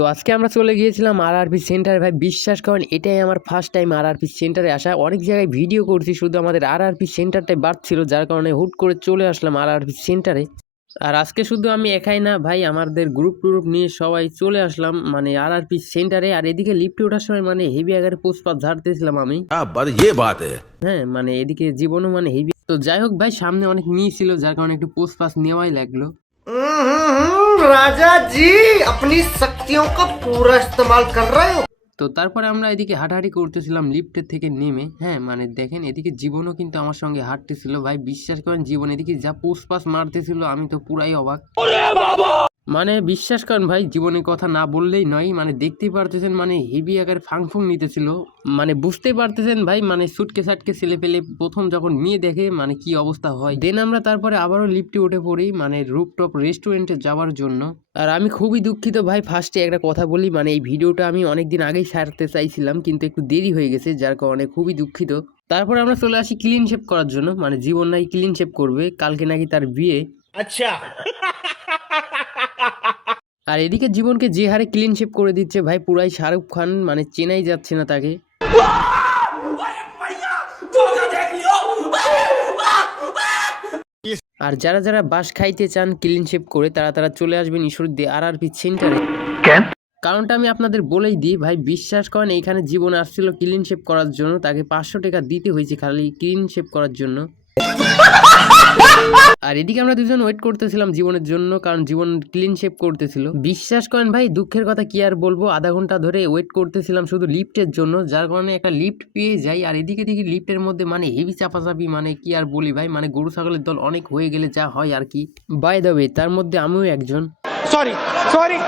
তো আজকে আমরা চলে গিয়েছিলাম আরআরপি সেন্টারে। ভাই বিশ্বাস করেন এটাই আমার ফার্স্ট টাইম আরআরপি সেন্টারে আসা। অনেক জায়গায় ভিডিও করছি, শুধু আমাদের আরআরপি সেন্টারটাই বাদ ছিল, যার কারণে হুট করে চলে আসলাম আরআরপি সেন্টারে। আর আজকে শুধু আমি একাই না ভাই, আমাদের গ্রুপ নিয়ে সবাই চলে আসলাম মানে আরআরপি সেন্টারে। আর এদিকে লিফটে ওঠার সময় মানে হেভি আকারে পুষ্পা ঝাড়তেছিলাম আমি। হ্যাঁ মানে এদিকে জীবনও মানে হেভি। তো যাই হোক ভাই, সামনে অনেক মেয়ে ছিল, যার কারণে একটু পোস্ট পাস নেওয়াই লাগলো। राजा जी अपनी शक्तियों का पूरा इस्तेमाल कर रहे हो। তো তারপরে আমরা এদিকে হাঁটাহাঁটি করতেছিলাম লিফটের থেকে নেমে। হ্যাঁ মানে দেখেন এদিকে জীবনও কিন্তু আমার সঙ্গে হাঁটতেছিল। ভাই বিশ্বাস করেন জীবন এদিকে যা পুষ্পাস মারতেছিল, আমি তো পুরাই অবাক। মানে বিশ্বাস করেন ভাই, জীবনের কথা না বললেই নয়। মানে দেখতেই পারতেছেন মানে হেভি আকারে ফাংফুং নিতেছিল। মানে বুঝতেই পারতেছেন ভাই, মানে সুটকে সাটকে ছেলে পেলে প্রথম যখন মেয়ে দেখে মানে কি অবস্থা হয়। দেন আমরা তারপরে আবারও লিফটে উঠে পড়ি মানে রুফটপ রেস্টুরেন্টে যাওয়ার জন্য। আর আমি খুবই দুঃখিত ভাই, ফার্স্টে একটা কথা বলি, মানে এই ভিডিওটা আমি অনেকদিন আগেই ছাড়তে চাইছিলাম, কিন্তু একটু দেরি হয়ে গেছে, যার কারণে খুবই দুঃখিত। তারপরে আমরা চলে আসি ক্লিন শেপ করার জন্য। মানে জীবন নাকি ক্লিন শেপ করবে, কালকে নাকি তার বিয়ে। अच्छा আর এদিকে জীবনকে যে হারে ক্লিন শেপ করে দিচ্ছে ভাই, পুরাই শাহরুখ খান, মানে চেনাই যাচ্ছে না তাকে। আর যারা যারা বাস খাইতে চান ক্লিন শেপ করে, তারা চলে আসবেন ঈশ্বরদী আরআরপি সেন্টারে। কারণটা আমি আপনাদের বলেই দিই ভাই, বিশ্বাস করেন এইখানে জীবন আসছিল ক্লিন শেপ করার জন্য, তাকে 500 টাকা দিতে হয়েছে খালি ক্লিন শেপ করার জন্য। আর এদিকে আমরা দুজন ওয়েট করতেছিলাম জীবনের জন্য, কারণ জীবন ক্লিন শেপ করতেছিল। বিশ্বাস করেন ভাই, দুঃখের কথা কি আর বলবো, আধা ঘন্টা ধরে ওয়েট করতেছিলাম শুধু লিফটের জন্য, যার কারণে একটা লিফট পেয়ে যাই। আর এদিকে দেখি লিফটের মধ্যে মানে হেভি চাপাচাপি, মানে কি আর বলি ভাই, মানে গরু ছাগলের দল অনেক হয়ে গেলে যা হয় আর কি। বাই দ্য ওয়ে তার মধ্যে আমিও একজন। Sorry sorry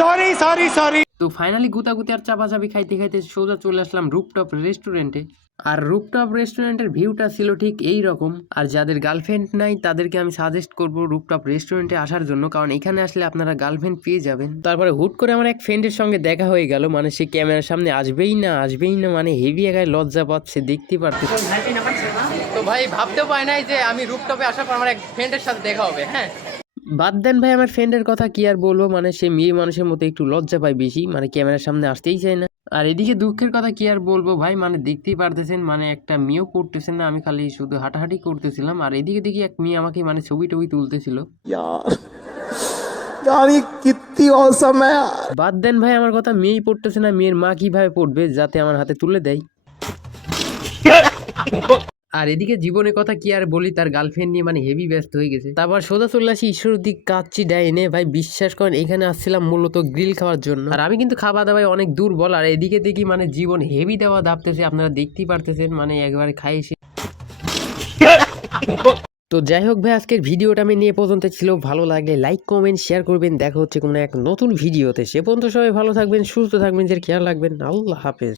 sorry sorry sorry. তো ফাইনালি গুতাগুতি আর চাপাচাপি খাইতে খাইতে সোজা চলে আসলাম রুফটপ রেস্টুরেন্টে। আর রুফটপ রেস্টুরেন্টের ভিউটা ছিল ঠিক এই রকম। আর যাদের গার্লফ্রেন্ড নাই তাদেরকে আমি সাজেস্ট করব রুফটপ রেস্টুরেন্টে আসার জন্য, কারণ এখানে আসলে আপনারা গার্লফ্রেন্ড পেয়ে যাবেন। তারপরে হুট করে আমার এক ফ্রেন্ডের সঙ্গে দেখা হয়ে গেল, মানে সে ক্যামেরার সামনে আসবেই না, মানে হেভি একাই লজ্জা পাচ্ছে, দেখতে পারতেছি। তো ভাই ভাবতেও পাই নাই যে আমি রুফটপে আসার পর আমার এক ফ্রেন্ডের সাথে দেখা হবে। হ্যাঁ বাদ দেন ভাই, আমার ফ্রেন্ডের কথা কি আর বলবো, মানে সে মেয়ে মানুষের মতো একটু লজ্জা পায় বেশি, মানে ক্যামেরার সামনে আসতেই চায় না। আর এদিকে দুঃখের কথা কি আর বলবো ভাই, মানে দেখতেই পারতেছেন মানে একটা মেয়েও পড়তেছেন না, আমি খালি শুধু হাঁটাহাঁটি করতেছিলাম। আর এদিকে দেখি এক মেয়ে আমাকে মানে ছবি টবি তুলতেছিল। यार ये कितनी औसम है। বাদ দেন ভাই আমার কথা, মেয়েই পড়তেছে না, মেয়ের মা কিভাবে পড়বে যাতে আমার হাতে তুলে দেয়। আর এদিকে জীবনের কথা কি আর বলি, তার গার্লফ্রেন্ড নিয়ে মানে হেভি ব্যস্ত হয়ে গেছে। তারপর সোজা চলে আসি ঈশ্বরদী কাচ্চি ডাইনে। ভাই বিশ্বাস করেন এখানে আসছিলাম মূলত গ্রিল খাওয়ার জন্য। আর আমি কিন্তু খাওয়া দাওয়ায় অনেক দুর্বল। আর এদিকে দেখি মানে জীবন হেভি দেওয়া দাপতেছে, আপনারা দেখতেই পারতেছেন, মানে একবারে খাই এসে। তো যাই হোক ভাই, আজকের ভিডিওটা আমি নিয়ে পর্যন্ত ছিল। ভালো লাগলে লাইক কমেন্ট শেয়ার করবেন। দেখা হচ্ছে কোনো এক নতুন ভিডিওতে। সে পর্যন্ত সবাই ভালো থাকবেন, সুস্থ থাকবেন, যে খেয়াল রাখবেন। আল্লাহ হাফেজ।